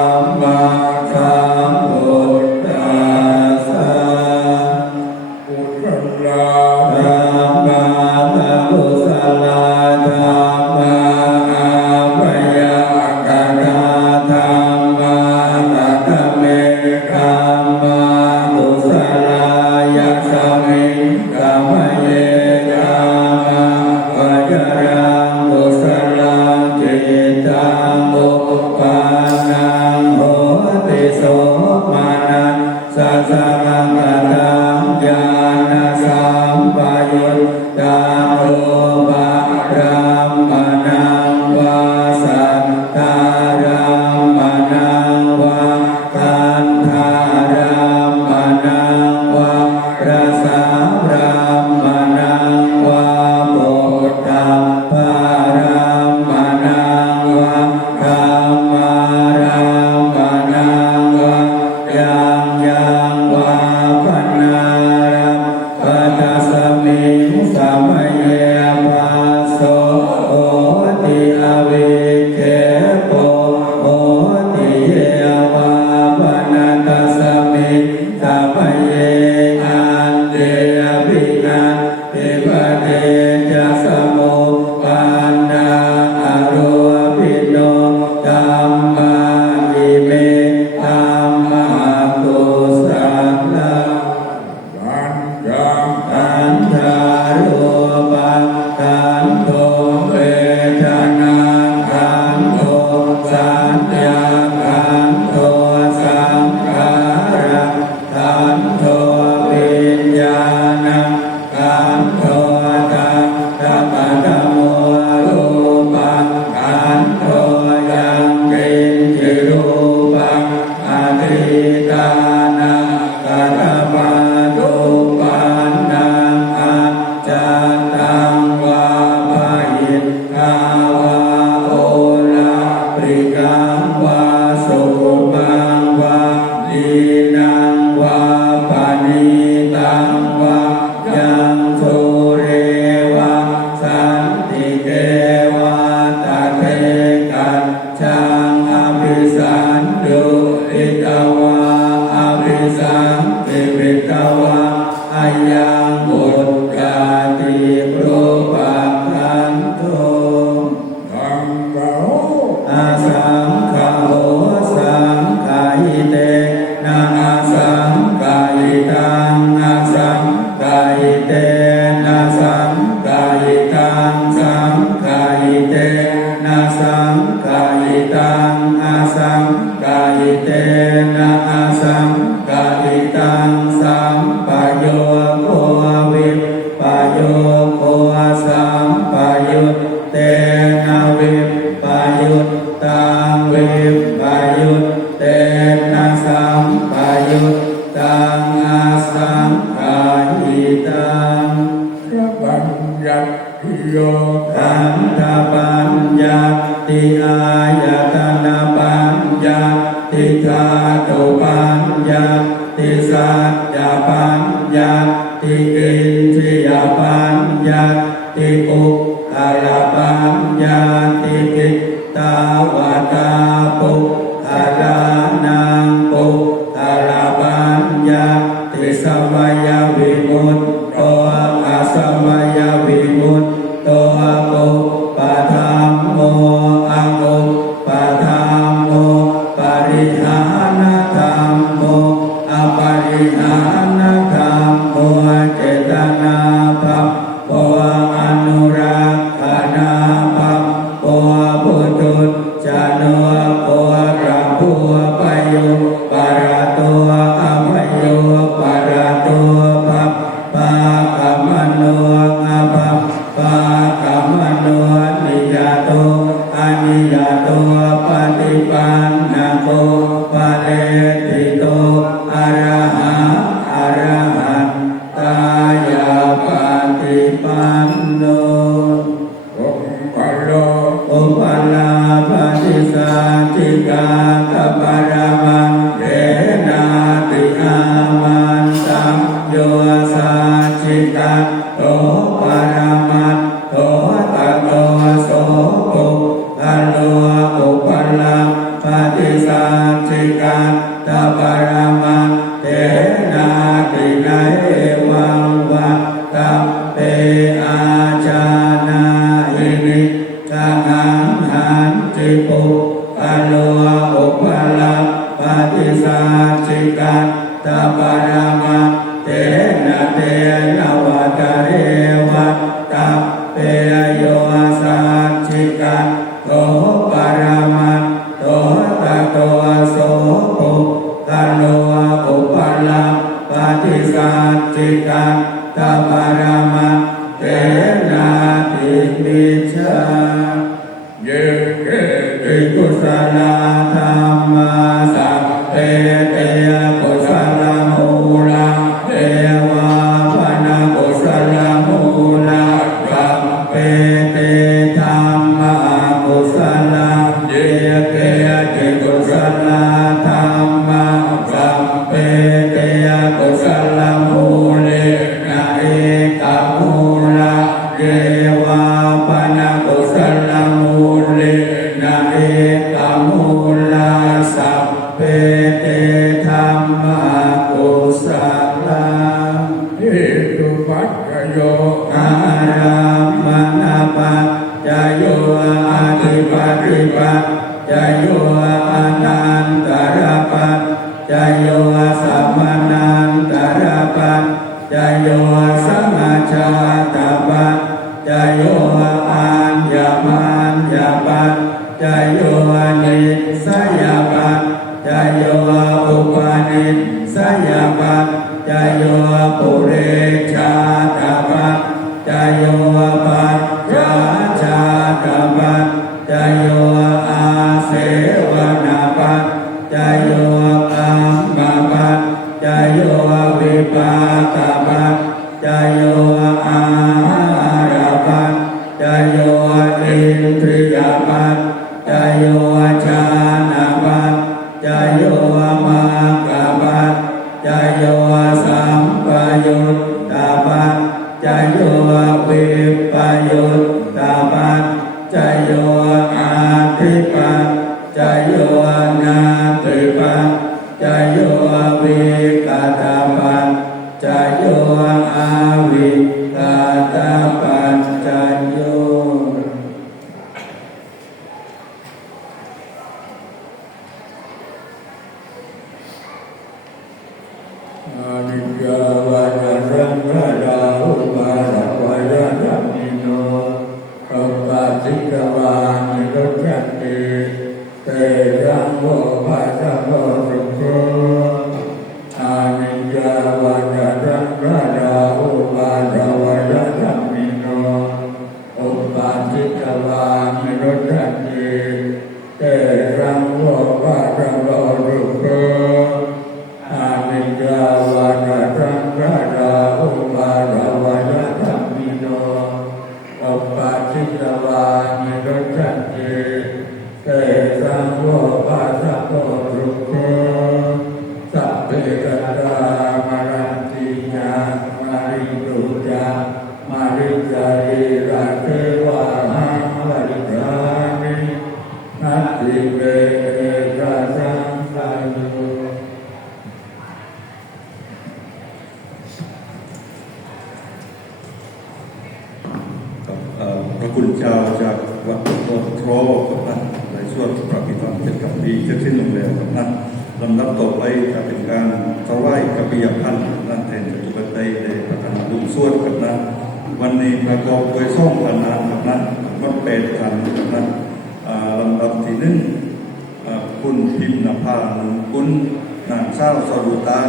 สั ต ติ โอุปลาปฏิสัจิกาตปารามะเตนะเตนะวตาริ จโยนิสยาปะจโยอุปานิสยาปะจโยปุเรชาตาปะจโยปัจจาชาตาปะจโยอาเสวนาปะจโย คุณเจ้าจากวัดโคโครกับนันในช่วงประพิธรเจ็ดกับปีเจ็ดสิ้นลงแล้วกับนั้นลำดับต่อไปจะเป็นการถวายกับปิยพันธ์นั่นเป็นจุปัจยในประธานลุสวนกับนั้นวันนี้ปกบวยสองพันนานกับนั้นมันเป็นพันกับนั้นลำดับที่หนึ่ง คุณพิมพ์นภาหนุนคุณนางเศร้าสรุตาน